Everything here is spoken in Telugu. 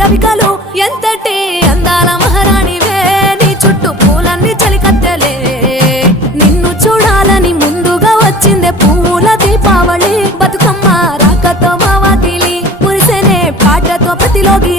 రవికలు ఎంతటి అందాల మహారాణివే నీ చుట్టూ పూలన్నీ చలికత్తెలే నిన్ను చూడాలని ముందుగా వచ్చిందే పూల దీపావళి బతుకమ్మ రాకతో మా వాకిలి మురిసెనే పాటతో ప్రతిలోకి